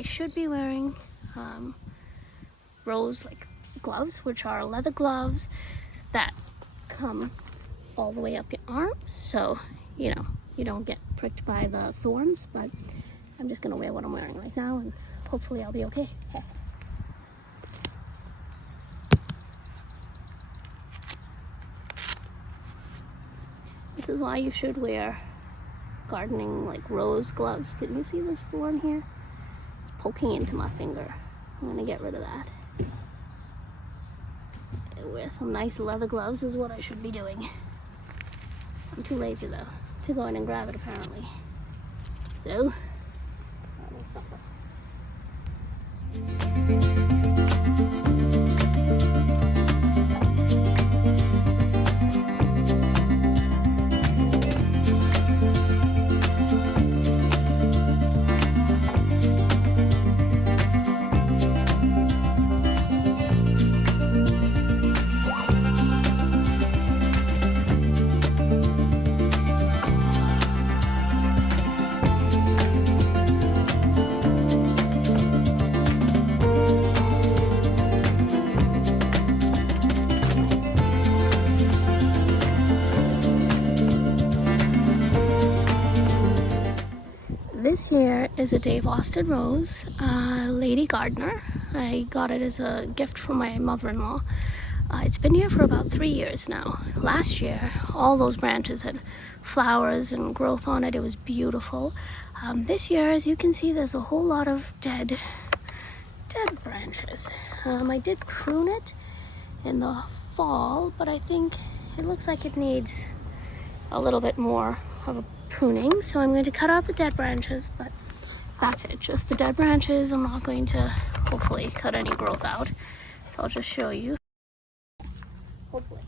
I should be wearing rose gloves, which are leather gloves that come all the way up your arms, so you know you don't get pricked by the thorns. But I'm just gonna wear what I'm wearing right now, and hopefully I'll be okay. This is why you should wear gardening rose gloves. Can you see this thorn here? It's poking into my finger. I'm gonna get rid of that. Wear some nice leather gloves is what I should be doing. I'm too lazy though to go in and grab it apparently. So I will suffer. This here is a Dave Austin rose, Lady Gardener. I got it as a gift from my mother-in-law. It's been here for about 3 years now. Last year, all those branches had flowers and growth on it. It was beautiful. This year, as you can see, there's a whole lot of dead branches. I did prune it in the fall, but I think it looks like it needs a little bit more of a pruning, so I'm going to cut out the dead branches, but that's it, just the dead branches. I'm not going to hopefully cut any growth out, so I'll just show you. Hopefully.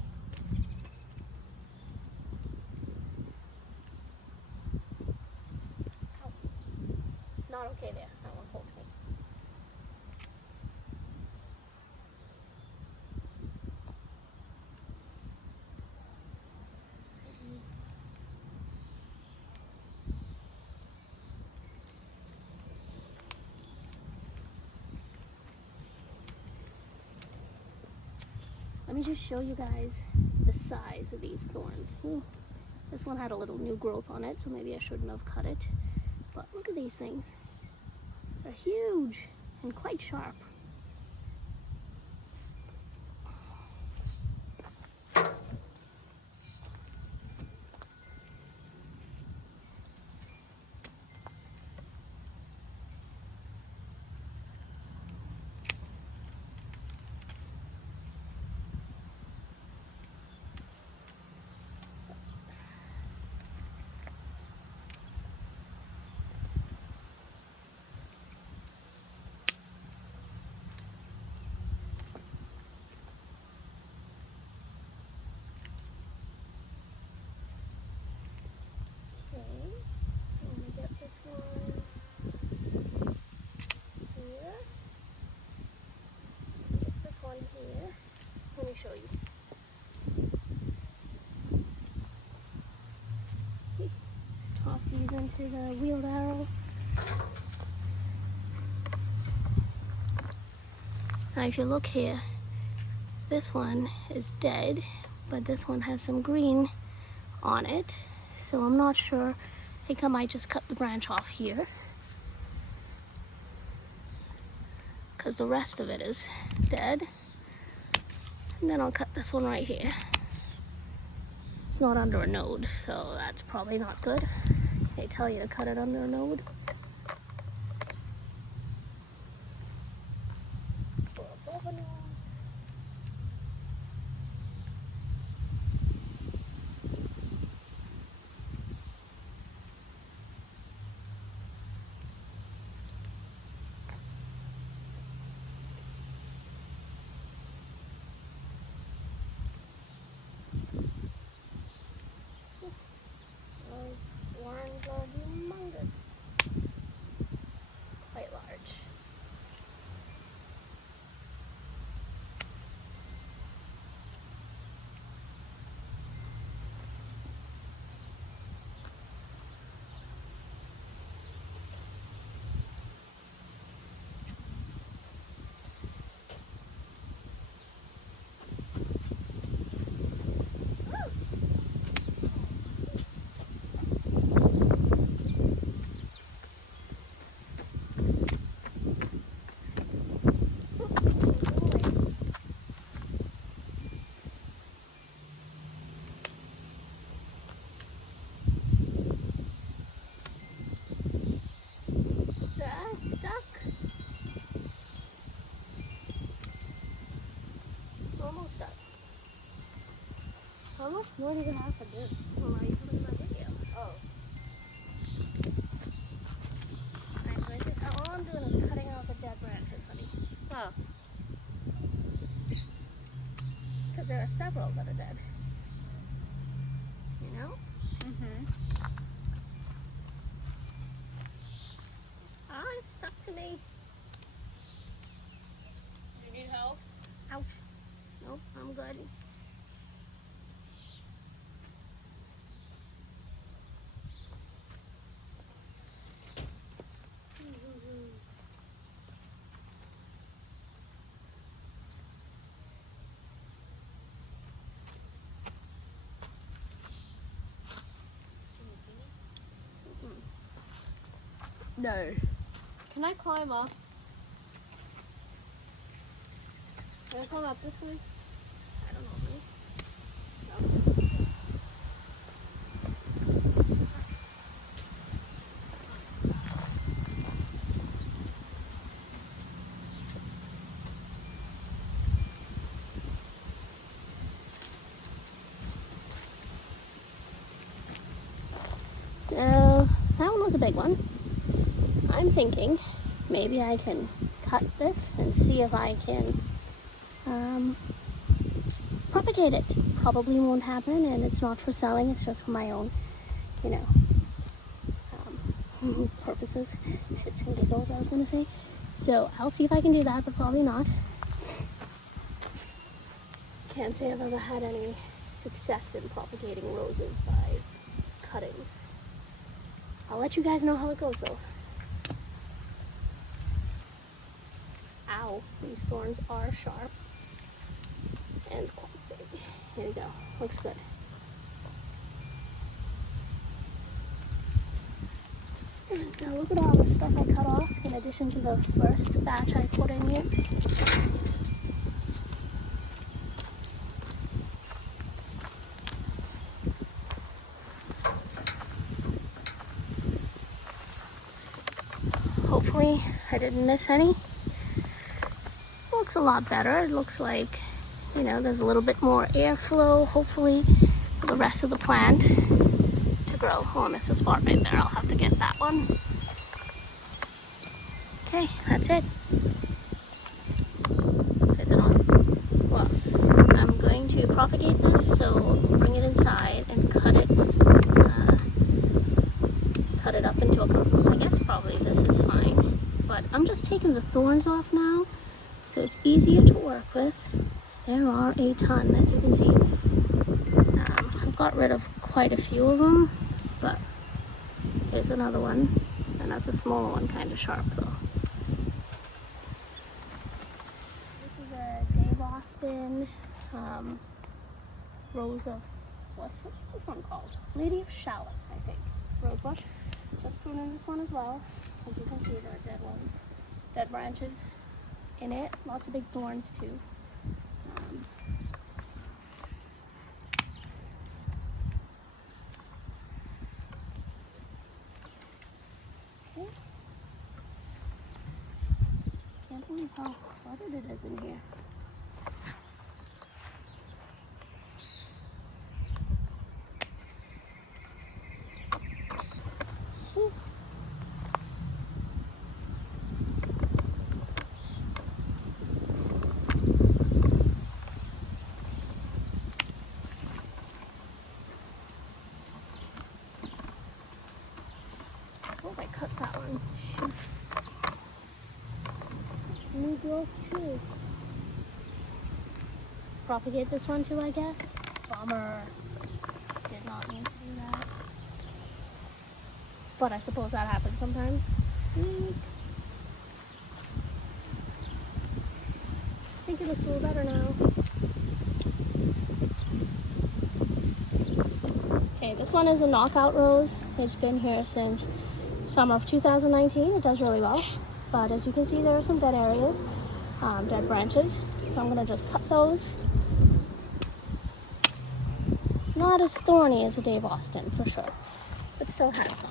Oh, not okay there, that one poked me. Let me just show you guys the size of these thorns. Ooh, this one had a little new growth on it, so maybe I shouldn't have cut it. But look at these things. They're huge and quite sharp. Let me show you. Just toss these into the wheelbarrow. Now if you look here, this one is dead, but this one has some green on it, so I'm not sure. I think I might just cut the branch off here, because the rest of it is dead. And then I'll cut this one right here. It's not under a node, so that's probably not good. They tell you to cut it under a node. Those thorns are humongous. stuck. Almost stuck. How much more do you have to do? Well, are you doing my video? Oh. Alright, so all I'm doing is cutting out the dead branches, honey. Oh. Because there are several that are dead. You know? Mm-hmm. Ah, it's stuck to me. You need help? Ouch. Nope, I'm good. No. Can I climb up? Can I climb up this way? I don't know, honey. So that one was a big one. I'm thinking maybe I can cut this and see if I can propagate it. Probably won't happen, and it's not for selling, it's just for my own, you know, purposes. Shits and giggles, I was gonna say. So I'll see if I can do that, but probably not. Can't say I've ever had any success in propagating roses by cuttings. I'll let you guys know how it goes though. Ow, these thorns are sharp and quite big. Here we go, looks good. And so look at all the stuff I cut off in addition to the first batch I put in here. Hopefully I didn't miss any. Looks a lot better. It looks like, you know, there's a little bit more airflow, hopefully, for the rest of the plant to grow. Oh, I missed a spot right there. I'll have to get that one. Okay, that's it. Is it on? Well, I'm going to propagate this, so bring it inside and cut it up into a couple. I guess probably this is fine, but I'm just taking the thorns off now, so it's easier to work with. There are a ton, as you can see. I've got rid of quite a few of them, but here's another one, and that's a smaller one, kind of sharp though. This is a Dave Austin rose of, what's this one called? Lady of Shallot, I think. Rosebud. Just pruning this one as well. As you can see, there are dead ones, dead branches in it. Lots of big thorns too. Okay. Can't believe how cluttered it is in here. Ooh. Oh, I cut that one. Shoot. New growth too. Propagate this one too, I guess. Bummer. Did not mean to do that. But I suppose that happens sometimes. I think it looks a little better now. Okay, this one is a knockout rose. It's been here since summer of 2019. It does really well. But as you can see, there are some dead areas, dead branches. So I'm gonna just cut those. Not as thorny as a Dave Austin, for sure, but still has some.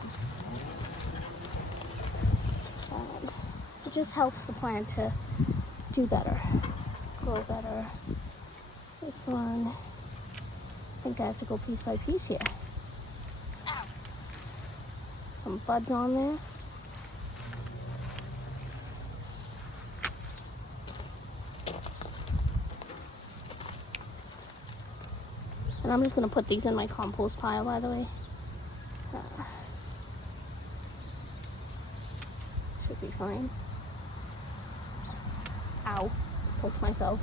It just helps the plant to do better, grow better. This one, I think I have to go piece by piece here. Ow. Some buds on there. And I'm just going to put these in my compost pile, by the way. Should be fine. Ow, poked myself.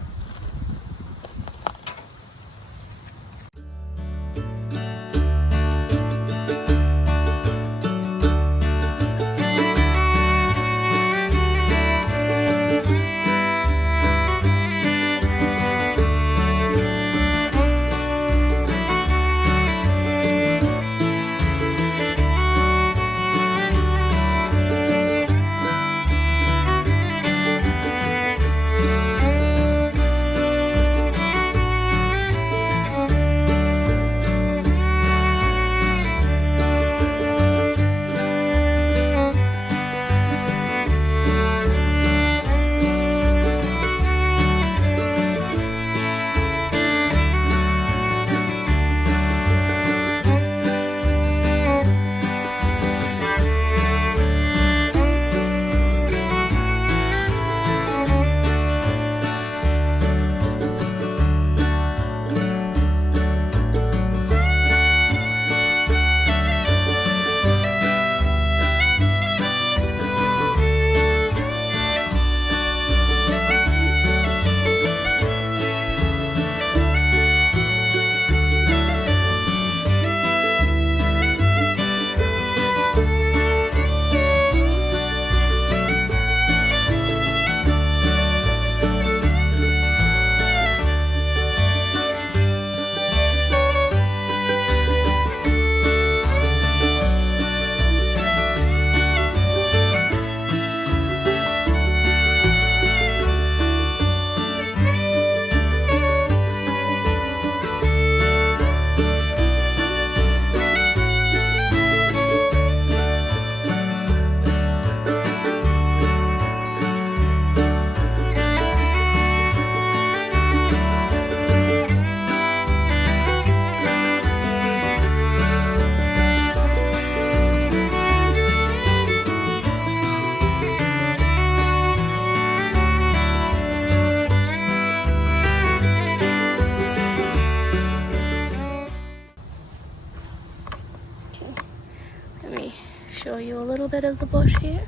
Show you a little bit of the bush here.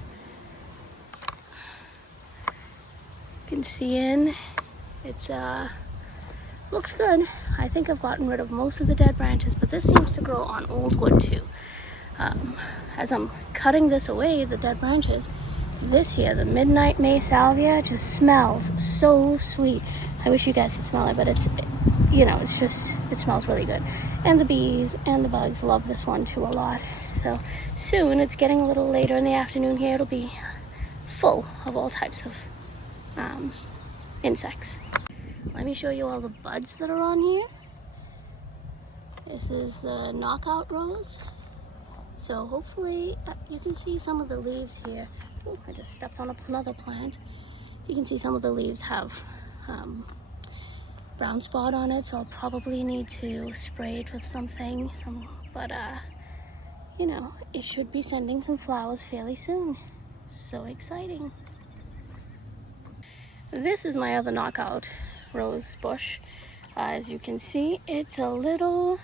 You can see in. It's looks good. I think I've gotten rid of most of the dead branches, but this seems to grow on old wood too. As I'm cutting this away, the dead branches, this here, the Midnight May Salvia, just smells so sweet. I wish you guys could smell it, but it's, you know, it's just, it smells really good. And the bees and the bugs love this one too a lot. So soon, it's getting a little later in the afternoon here, it'll be full of all types of insects. Let me show you all the buds that are on here. This is the knockout rose. So hopefully you can see some of the leaves here. Oh, I just stepped on another plant. You can see some of the leaves have brown spot on it, so I'll probably need to spray it with something. But you know, it should be sending some flowers fairly soon. So exciting. This is my other knockout rose bush. As you can see, it's a little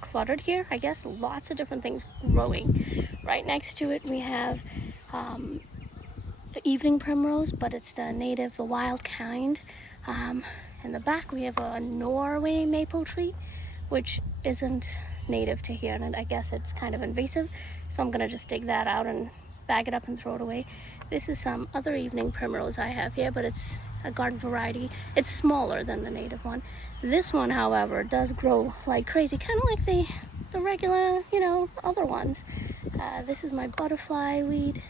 cluttered here, I guess. Lots of different things growing. Right next to it we have evening primrose, but it's the native, the wild kind. In the back we have a Norway maple tree, which isn't native to here, and I guess it's kind of invasive, so I'm gonna just dig that out and bag it up and throw it away. This is some other evening primrose I have here, but it's a garden variety. It's smaller than the native one. This one, however, does grow like crazy, kind of like the regular, you know, other ones. This is my butterfly weed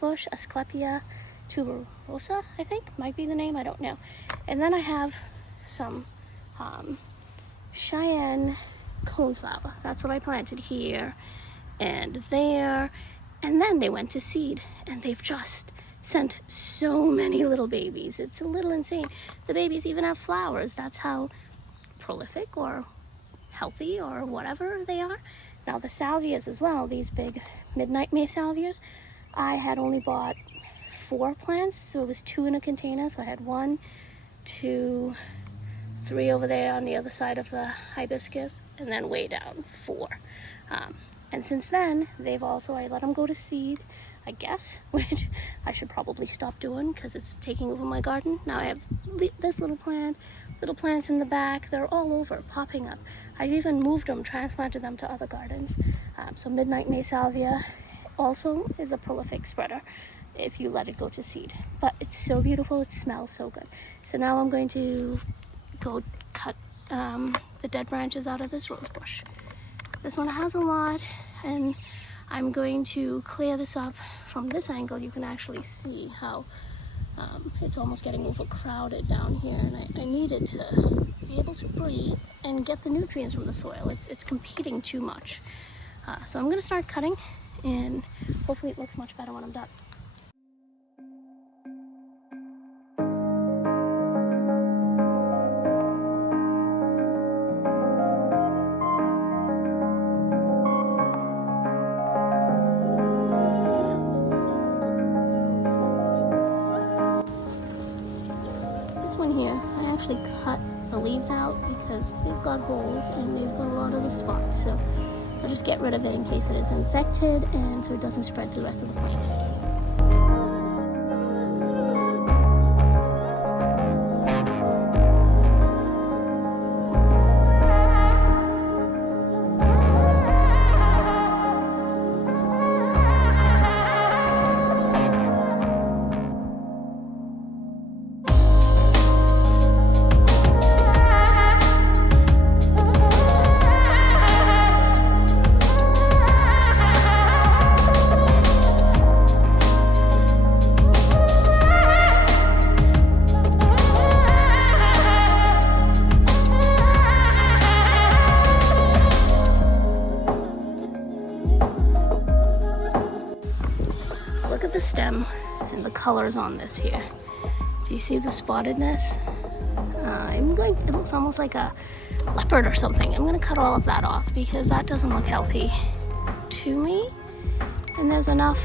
bush, Asclepia tuberosa, I think, might be the name, I don't know. And then I have some Cheyenne coneflower. That's what I planted here and there. And then they went to seed, and they've just sent so many little babies. It's a little insane. The babies even have flowers. That's how prolific or healthy or whatever they are. Now the salvias as well, these big midnight May salvias, I had only bought 4 plants, so it was 2 in a container. So I had 1, 2, 3 over there on the other side of the hibiscus, and then way down 4. And since then, they've also, I let them go to seed, I guess, which I should probably stop doing because it's taking over my garden. Now I have this little plant, little plants in the back. They're all over, popping up. I've even moved them, transplanted them to other gardens. So Midnight May Salvia also is a prolific spreader if you let it go to seed. But it's so beautiful, it smells so good. So now I'm going to go cut the dead branches out of this rose bush. This one has a lot, and I'm going to clear this up. From this angle you can actually see how it's almost getting overcrowded down here, and I needed to be able to breathe and get the nutrients from the soil. It's competing too much. So I'm going to start cutting, and hopefully it looks much better when I'm done. Here, I actually cut the leaves out because they've got holes and they've got a lot of the spots, so I'll just get rid of it in case it is infected and so it doesn't spread to the rest of the plant. Look at the stem and the colors on this here. Do you see the spottedness? It looks almost like a leopard or something. I'm gonna cut all of that off because that doesn't look healthy to me. And there's enough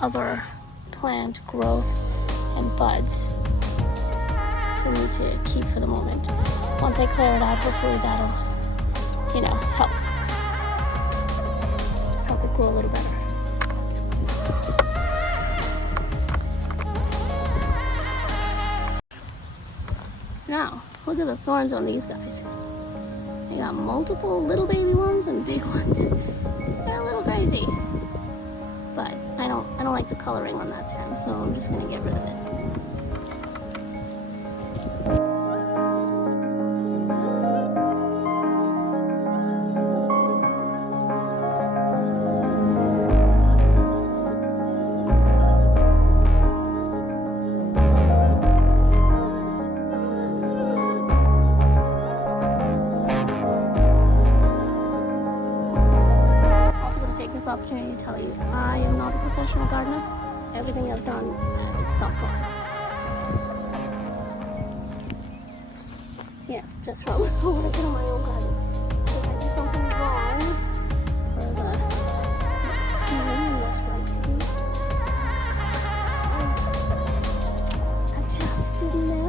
other plant growth and buds for me to keep for the moment. Once I clear it out, hopefully that'll, help it grow a little better. Now, look at the thorns on these guys. They got multiple little baby ones and big ones. They're a little crazy. But I don't like the coloring on that stem, so I'm just gonna get rid of it. This opportunity to tell you I am not a professional gardener. Everything I've done is self-taught. Yeah, just from what I did on my own garden. If I do something wrong for the scheme and what's right to do, I just didn't know.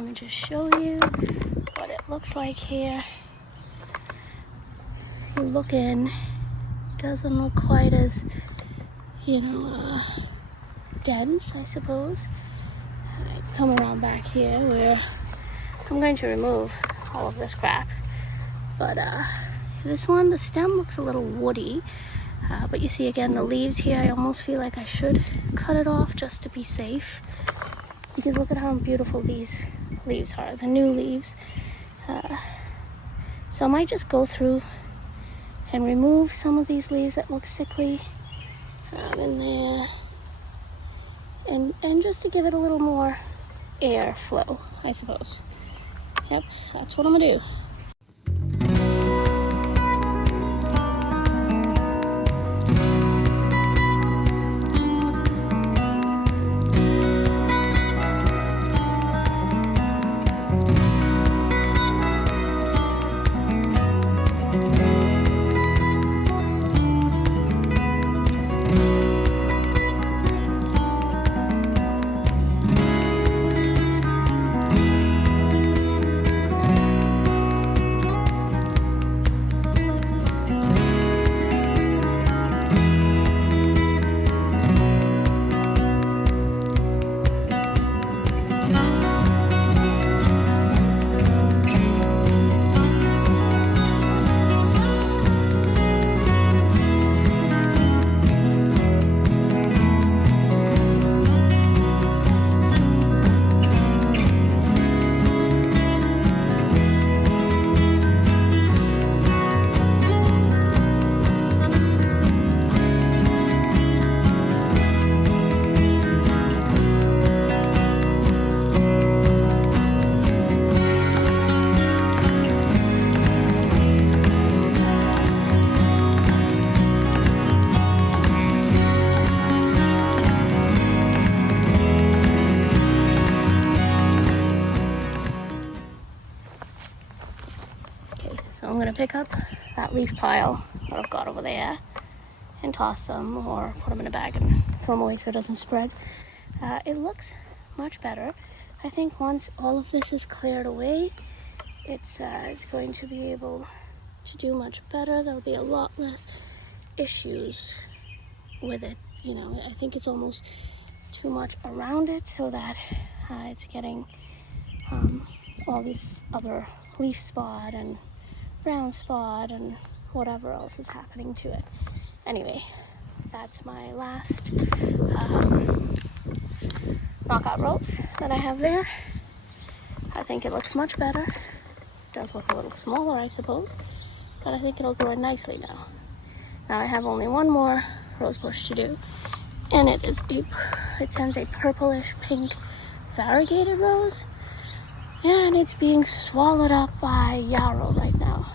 Let me just show you what it looks like here. You look in, doesn't look quite as, dense, I suppose. I come around back here where I'm going to remove all of this crap. But this one, the stem looks a little woody. But you see again the leaves here, I almost feel like I should cut it off just to be safe. Because look at how beautiful these leaves are, the new leaves. So I might just go through and remove some of these leaves that look sickly in there. And just to give it a little more air flow, I suppose. Yep, that's what I'm gonna do. So I'm gonna pick up that leaf pile that I've got over there and toss them or put them in a bag and throw them away so it doesn't spread. It looks much better. I think once all of this is cleared away, it's going to be able to do much better. There'll be a lot less issues with it. I think it's almost too much around it so that it's getting all these other leaf spot and brown spot and whatever else is happening to it. Anyway, that's my last knockout rose that I have there. I think it looks much better. It does look a little smaller, I suppose, but I think it'll grow nicely now. Now I have only one more rose bush to do, and it sends a purplish pink variegated rose, and it's being swallowed up by yarrow right now.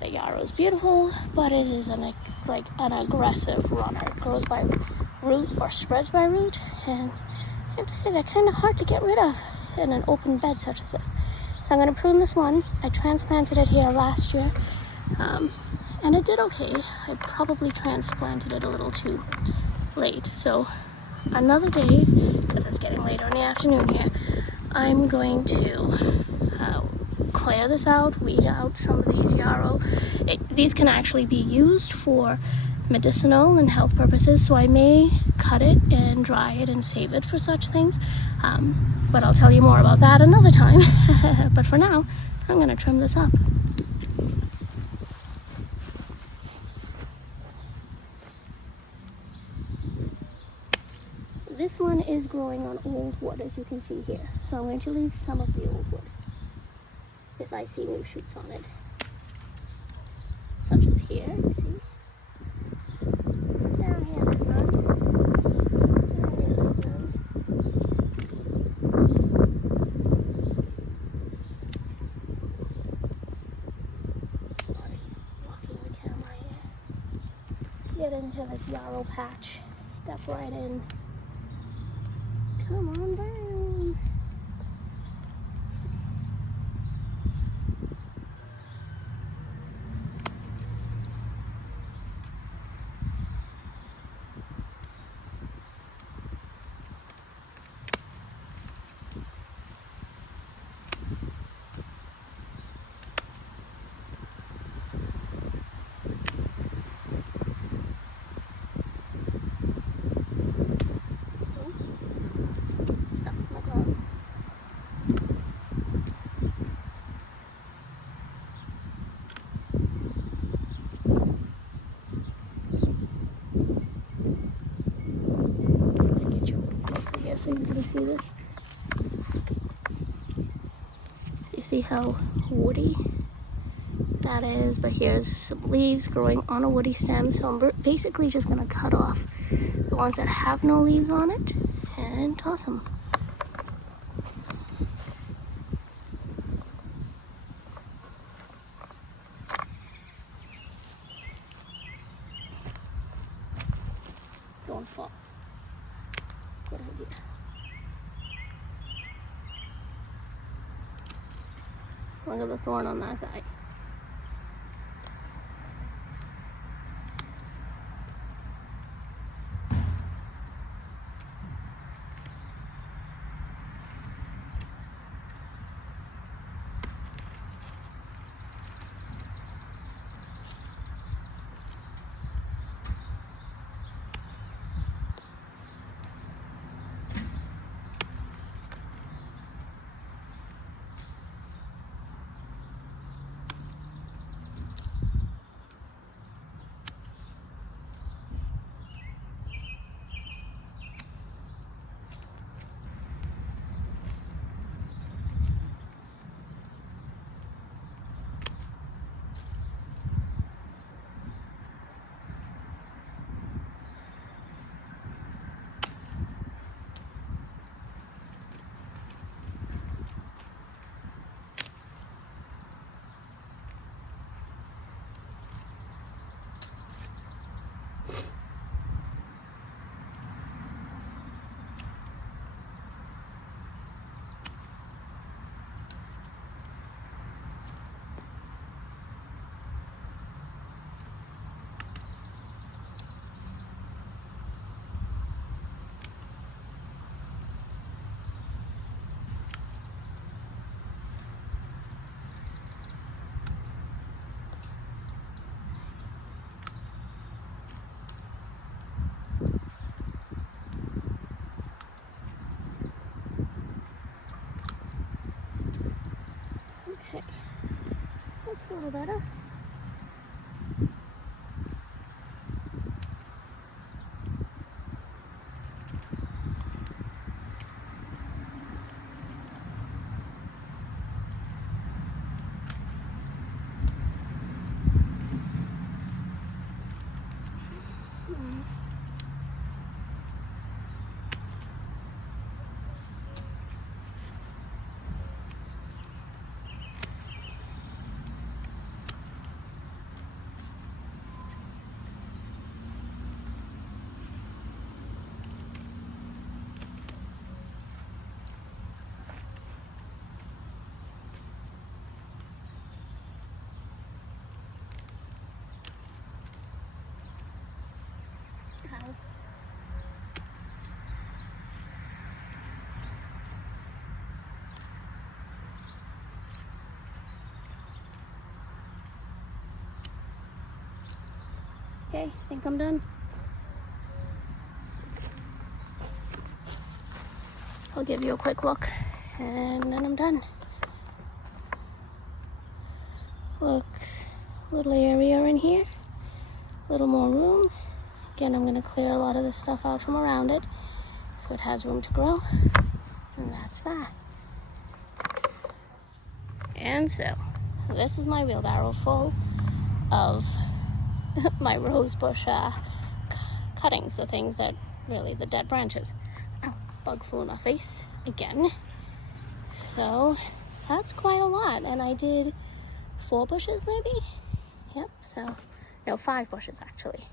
The yarrow is beautiful, but it is an aggressive runner. It grows by root or spreads by root, and I have to say they're kind of hard to get rid of in an open bed such as this. So I'm going to prune this one. I transplanted it here last year, and it did okay. I probably transplanted it a little too late. So another day, because it's getting later in the afternoon here, I'm going to clear this out, weed out some of these yarrow. These can actually be used for medicinal and health purposes, so I may cut it and dry it and save it for such things. But I'll tell you more about that another time. But for now, I'm going to trim this up. This one is growing on old wood, as you can see here. So I'm going to leave some of the old wood if I see new shoots on it. Such as here, you see. Down here there's none. Down here there's none. Sorry, blocking the camera here. Get into this yarrow patch. Step right in. Come on down. so you can see this. You see how woody that is, but here's some leaves growing on a woody stem, so I'm basically just going to cut off the ones that have no leaves on it and toss them. Don't fall. Good idea. Look at the thorn on that guy. Okay, looks a little better. Okay, I think I'm done. I'll give you a quick look and then I'm done. Looks a little area in here, a little more room. Again, I'm going to clear a lot of this stuff out from around it so it has room to grow, and that's that. And so this is my wheelbarrow full of my rose bush cuttings, the things that really, the dead branches. Ow, bug flew in my face again. So that's quite a lot, and I did 4 bushes maybe. Yep, so no, 5 bushes actually.